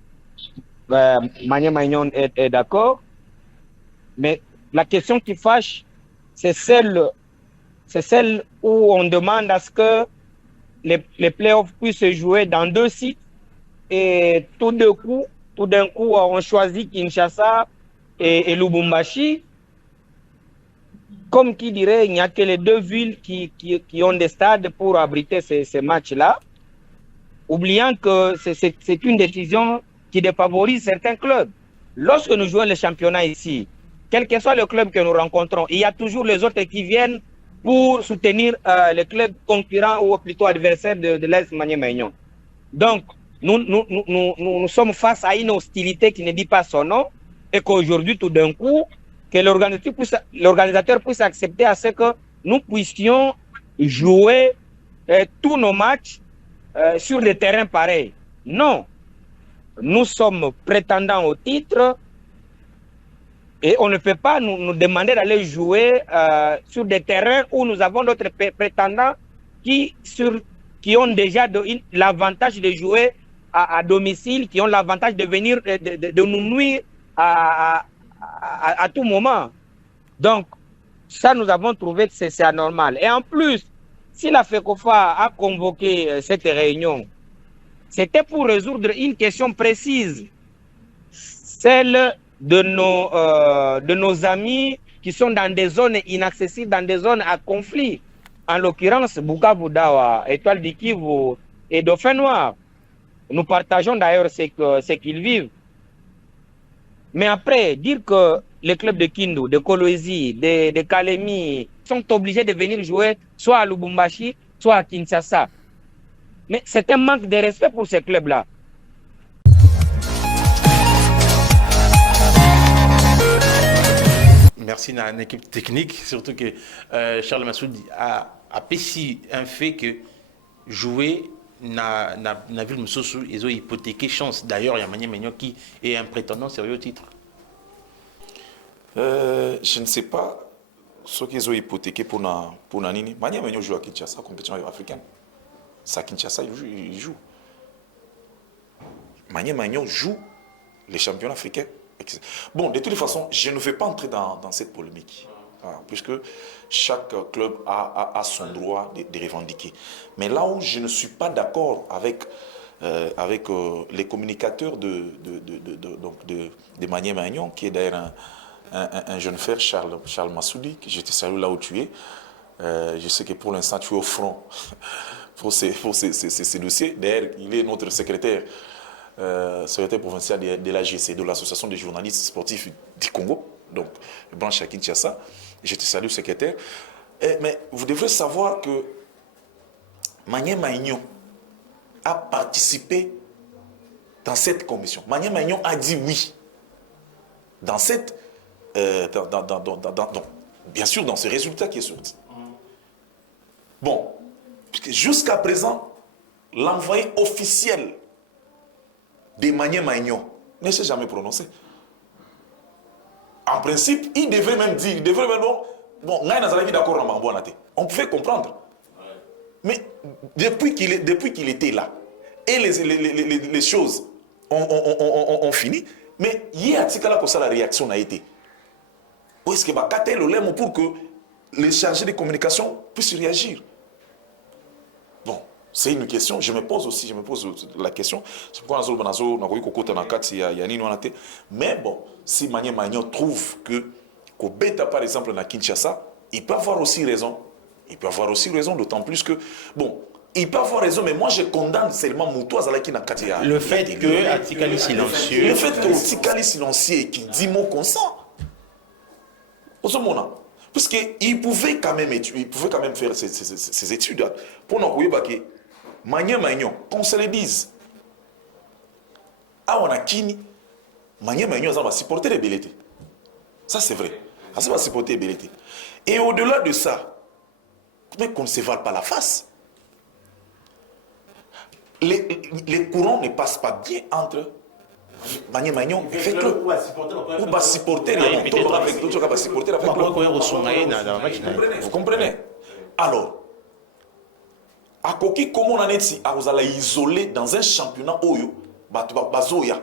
Maniema Union est d'accord. Mais la question qui fâche, c'est celle où on demande à ce que les play-offs puissent se jouer dans 2 sites et tout d'un coup, on choisit Kinshasa et Lubumbashi. Comme qui dirait, il n'y a que les 2 villes qui ont des stades pour abriter ces matchs-là, oubliant que c'est une décision qui défavorise certains clubs. Lorsque nous jouons le championnat ici, quel que soit le club que nous rencontrons, il y a toujours les autres qui viennent pour soutenir les clubs concurrents ou plutôt adversaires de l'AS Maniema Union. Donc, nous sommes face à une hostilité qui ne dit pas son nom et qu'aujourd'hui, tout d'un coup, que l'organisateur puisse accepter à ce que nous puissions jouer tous nos matchs sur des terrains pareils. Non, nous sommes prétendants au titre et on ne peut pas nous demander d'aller jouer sur des terrains où nous avons d'autres prétendants qui ont déjà l'avantage de jouer à domicile, qui ont l'avantage de venir, de nous nuire à tout moment. Donc, ça, nous avons trouvé que c'est anormal. Et en plus, si la FECOFA a convoqué cette réunion, c'était pour résoudre une question précise, celle de nos amis qui sont dans des zones inaccessibles, dans des zones à conflit. En l'occurrence, Bukavu Dawa, Étoile du Kivu et Dauphin Noir. Nous partageons d'ailleurs ce qu'ils vivent. Mais après, dire que les clubs de Kindu, de Kolwezi, de Kalemi sont obligés de venir jouer soit à Lubumbashi, soit à Kinshasa. Mais c'est un manque de respect pour ces clubs-là. Merci à l'équipe technique, surtout que Charles Massoudi a péci un fait que jouer na ville Moussousou, ils ont hypothéqué chance. D'ailleurs, il y a Maniema Union qui est un prétendant sérieux au titre. Je ne sais pas ce qu'ils ont hypothéqué pour Nanini. Maniema Union joue à Kinshasa, compétition africaine. C'est à Kinshasa, il joue. Maniema Union joue les championnats africains. Bon, de toute façon, je ne vais pas entrer dans cette polémique. Puisque chaque club a son droit de revendiquer. Mais là où je ne suis pas d'accord avec les communicateurs de Maniema Union, qui est d'ailleurs un jeune frère, Charles Massoudi, que je te salue là où tu es. Je sais que pour l'instant, tu es au front pour ces dossiers. D'ailleurs, il est notre secrétaire provincial de l'AGC, de l'Association des journalistes sportifs du Congo, donc branche à Kinshasa. Je te salue, secrétaire. Mais vous devrez savoir que Maniema Union a participé dans cette commission. Maniema Union a dit oui. Dans cette bien sûr, dans ce résultat qui est sorti. Bon, jusqu'à présent, l'envoyé officiel d'Emmanuel Maignan ne s'est jamais prononcé. En principe, il devait même dire, bon, d'accord, on pouvait comprendre. Mais depuis qu'il était là, et les choses ont fini, mais il y a la réaction a été. Où est-ce que pour que les chargés de communication puissent réagir? Bon, c'est une question, je me pose la question. Mais bon, si Magnan trouve que Kobeta, par exemple, à Kinshasa, il peut avoir aussi raison. Il peut avoir aussi raison, d'autant plus que, bon, il peut avoir raison, mais moi je condamne seulement Moutoua Zalaki Nakatia. Le fait que Atikali silencieux. Le fait que Atikali silencieux qui dit mot consent. Puisqu'il pouvait quand même faire ses études. Pour nous dire que Magnan, qu'on se le dise, on a Kini, Magnan va supporter les belletés. Ça c'est vrai. Ça va supporter les belletés. Et au-delà de ça, mais qu'on ne se voile pas la face. Les courants ne passent pas bien entre Magnan et fait club. Ou va supporter avec d'autres qui va supporter avec club. Vous comprenez? Alors, à Koki, comment on en est ici? Vous allez isoler dans un championnat Oyo, Bazoya.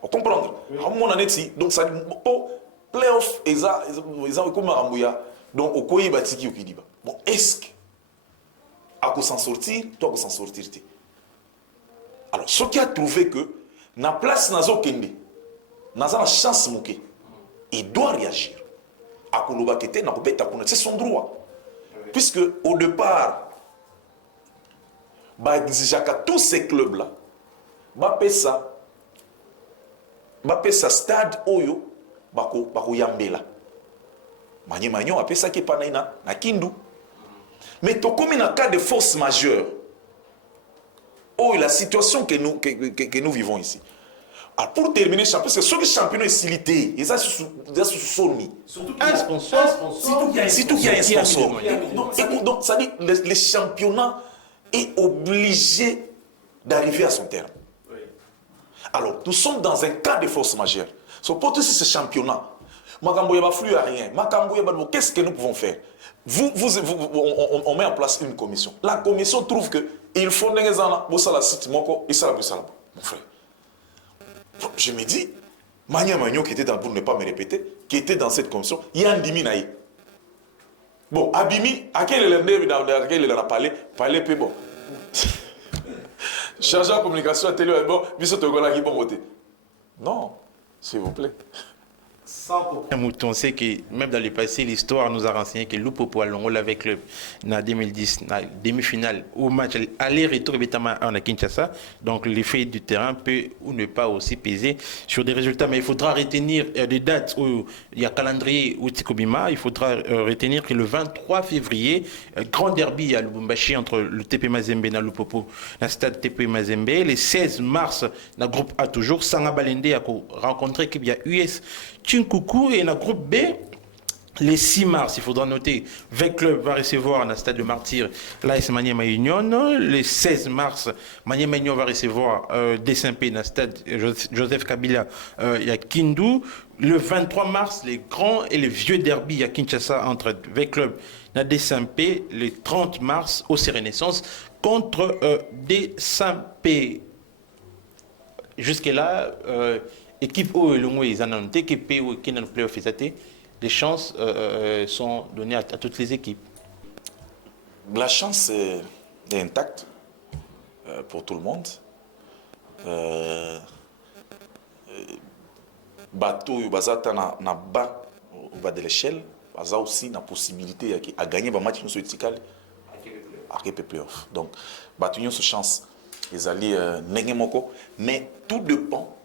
Vous comprenez? Comment on en est ici? Donc, ça playoff, ils ont comme un donc au Koyi Batiki au Kidiba. Bon, est-ce que à s'en sortir, toi, s'en sortir? Alors, ce qui a trouvé que, na place Nazo Kende, Naza la chance mouké, il doit réagir. À Koulouba Kete, c'est son droit. Puisque, au départ, tous ces clubs-là, ça stade Oyo, Bako Yambela. Magnan a fait ça qui est pas na Kindu. Mais comme un cas de force majeure, la situation que nous vivons ici. Alors pour terminer, parce que ce championnat est silité, ils sont soumis. Surtout qu'il y a un sponsor. Surtout qu'il y a un sponsor. Donc, ça dit le championnat est obligé d'arriver à son terme. Alors, nous sommes dans un cas de force majeure. Pour tout ce championnat, flux à rien. Qu'est-ce que nous pouvons faire? On met en place une commission. La commission trouve que il faut mon frère. Je me dis, Magnan qui était dans, pour ne pas me répéter, qui était dans cette commission, il y a un Diminaï. Bon, Abimi, à quel il a parlé peu bon. Chargé en communication à télé, bon, qui bon voter. Non, s'il vous plaît. Un mouton, c'est que même dans le passé, l'histoire nous a renseigné que Lupopo Alongo avec club en 2010, la demi-finale, au match aller-retour en Kinshasa. Donc l'effet du terrain peut ou ne pas aussi peser sur des résultats. Mais il faudra retenir des dates où il y a calendrier ou Tikobima. Il faudra retenir que le 23 février, grand derby à Lubumbashi entre le TP Mazembe et Lupopo, le stade TP Mazembe. Le 16 mars, dans le groupe A toujours, Sanga Balende a rencontré qu'il y a US Chinkoukou et dans le groupe B, le 6 mars, il faudra noter, 20 clubs va recevoir dans le stade de Martyr l'AS Maniema Union. Le 16 mars, Maniema Union va recevoir DSMP dans le stade Joseph Kabila il y a Kindu. Le 23 mars, les grands et les vieux derby à Kinshasa entre 20 clubs dans DSMP. Le 30 mars, au Renaissance contre DSMP. Jusque-là, équipe O et le ils en ont noté, équipe O qui n'ont plus fait les chances sont données à toutes les équipes. La chance est intacte pour tout le monde. Bateau, Bazata na bas au bas de l'échelle, Baza aussi na possibilité à gagner un match sur Tikal à playoff. Donc, Bateau a une chance. Ils allaient Nengemoko, mais tout dépend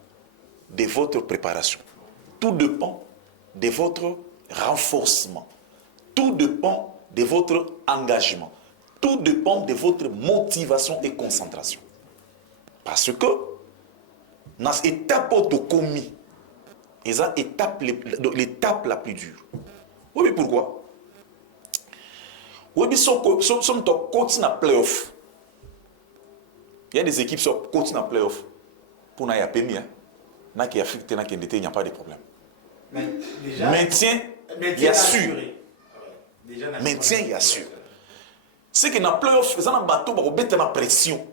de votre préparation. Tout dépend de votre renforcement. Tout dépend de votre engagement. Tout dépend de votre motivation et concentration. Parce que, dans l'étape de commis, l'étape la plus dure. Oui, mais pourquoi? Oui, mais si on continue à play-off, il y a des équipes qui continuent à play-off. Pour n'aller à PMI, il n'y a pas de problème. Maintien, il y a sûr. Maintien, il y a sûr. C'est que dans le play-off, ils ont un bateau qui a une pression.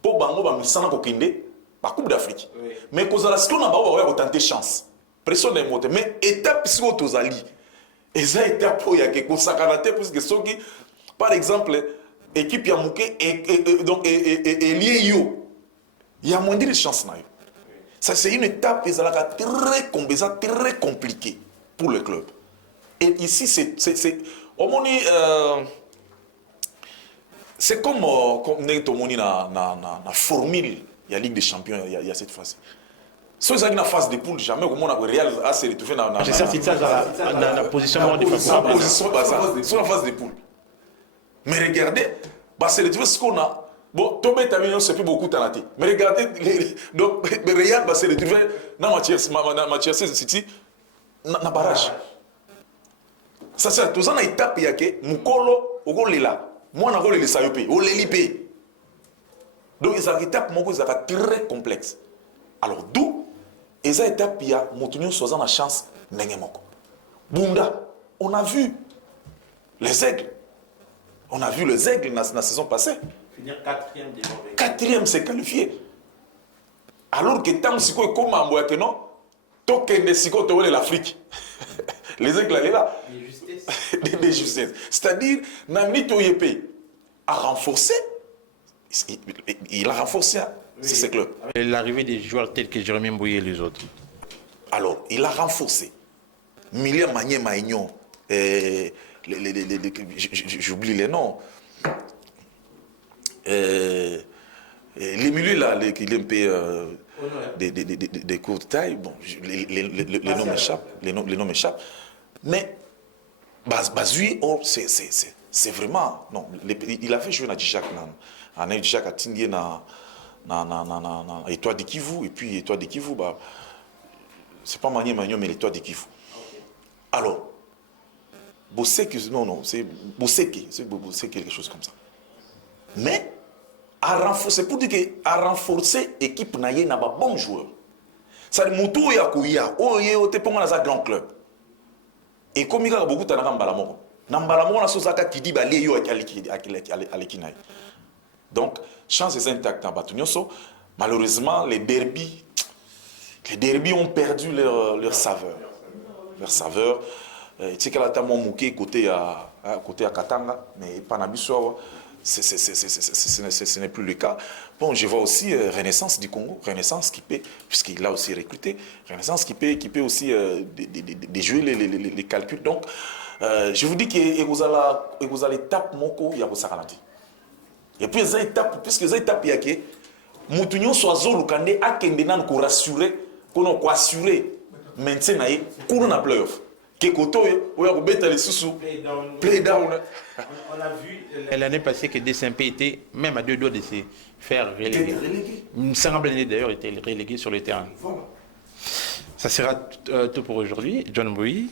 Pour la Coupe d'Afrique. Mais quand on a tenté chance. Pression des mots. Mais étape si on a ali. Et ça étape pour y a quelque chose qui par exemple équipe Yamouké et lié yo. Il y a moins de chances na yo. Ça c'est une étape qui est très compliquée pour le club. Et ici c'est comme la formule, il y a Ligue des Champions, il y a cette phase. Si vous avez une phase de poule, jamais au monde Real a se retrouvé dans la position défavorable. Sur la phase de poule. Mais regardez, c'est retrouvé ce qu'on a. Bon, Tobé Tamignon, c'est plus beaucoup tanaté. Mais regardez, donc Real va se retrouver dans Manchester City, dans la barrage. Ça c'est tout ça dans l'étape il y a que Mukolo au là. Moi on a les sayopé, au l'élipé. Donc les étapes mon très complexe. Alors d'où les étapes il y a Moutounion soit la chance n'engemoko. Bunda, on a vu les aigles. On a vu les aigles dans la saison passée. Finir quatrième des mauvais. Quatrième c'est qualifié. Alors que tant si quoi comme en que non, token de si quoi l'Afrique. Les aigles là là. Des justesses. C'est-à-dire, Namito Yepe a renforcé, il a renforcé ce club. L'arrivée des joueurs tels que Jérémy Mbouye et les autres. Alors, il a renforcé. Milia Magné Maignon, j'oublie les noms. Les milieux là, qui est un peu des courtes tailles, bon, les noms m'échappent. Les noms m'échappent. Mais Bazui, oh, c'est vraiment. Non, il avait joué dans Dijak. En Dijak a tingé dans Étoile de Kivu. Et puis Étoile de Kivu, c'est pas Magné Magnon, mais l'Étoile de Kivu. Alors, Bosseke, non, c'est Bosseke. C'est quelque chose comme ça. Mais, c'est pour dire qu'à renforcer l'équipe n'a pas bon joueur. Ça dit, Moutou Yakouya, oh, t'es pas dans un grand club. Et comme il y a beaucoup de temps, donc, chance est intacte en Batunyoso. Malheureusement, les derbys ont perdu leur saveur. Leur saveur. Tu sais qu'elle a tellement mouqué côté à Katanga, mais pas Nabiso. Ce n'est plus le cas. Bon, je vois aussi Renaissance du Congo, Renaissance qui peut, puisqu'il a aussi recruté, Renaissance qui peut aussi déjouer les calculs. Donc, je vous dis que vous allez taper mon coup, il y a vos saranati. Et puis, les étapes, puisque les étapes, il y a que Moutounion soit zolukande à Kendenan pour rassurer, qu'on a assuré maintenant, qu'on a playoff. On a vu l'année passée que DSMP était même à 2 doigts de se faire reléguer. Semblait d'ailleurs était relégué sur le terrain. Ça sera tout pour aujourd'hui. John Mbouye,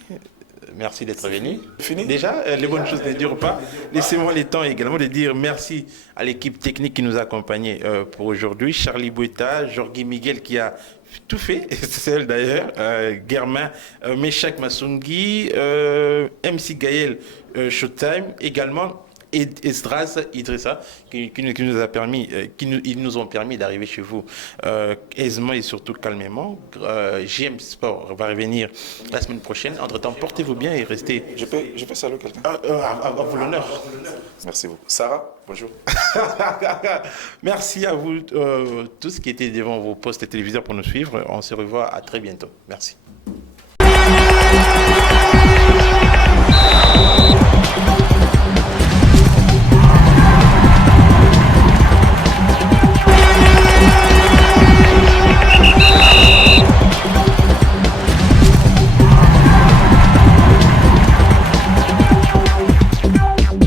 merci d'être venu. Déjà, les bonnes choses ne durent pas. Laissez-moi le temps également de dire merci à l'équipe technique qui nous a accompagnés pour aujourd'hui. Charlie Boueta, Jorgui Miguel qui a tout fait, c'est elle d'ailleurs, Germain, Meshak Masungi, MC Gaël Showtime, également Esdras Idrissa, qui nous a permis, ils nous ont permis d'arriver chez vous aisément et surtout calmement. JM Sport va revenir la semaine prochaine. Entre-temps, portez-vous bien et restez... Je peux saluer quelqu'un à vous l'honneur. Merci beaucoup. Sarah, bonjour. Merci à vous tous qui étaient devant vos postes téléviseurs pour nous suivre. On se revoit à très bientôt. Merci.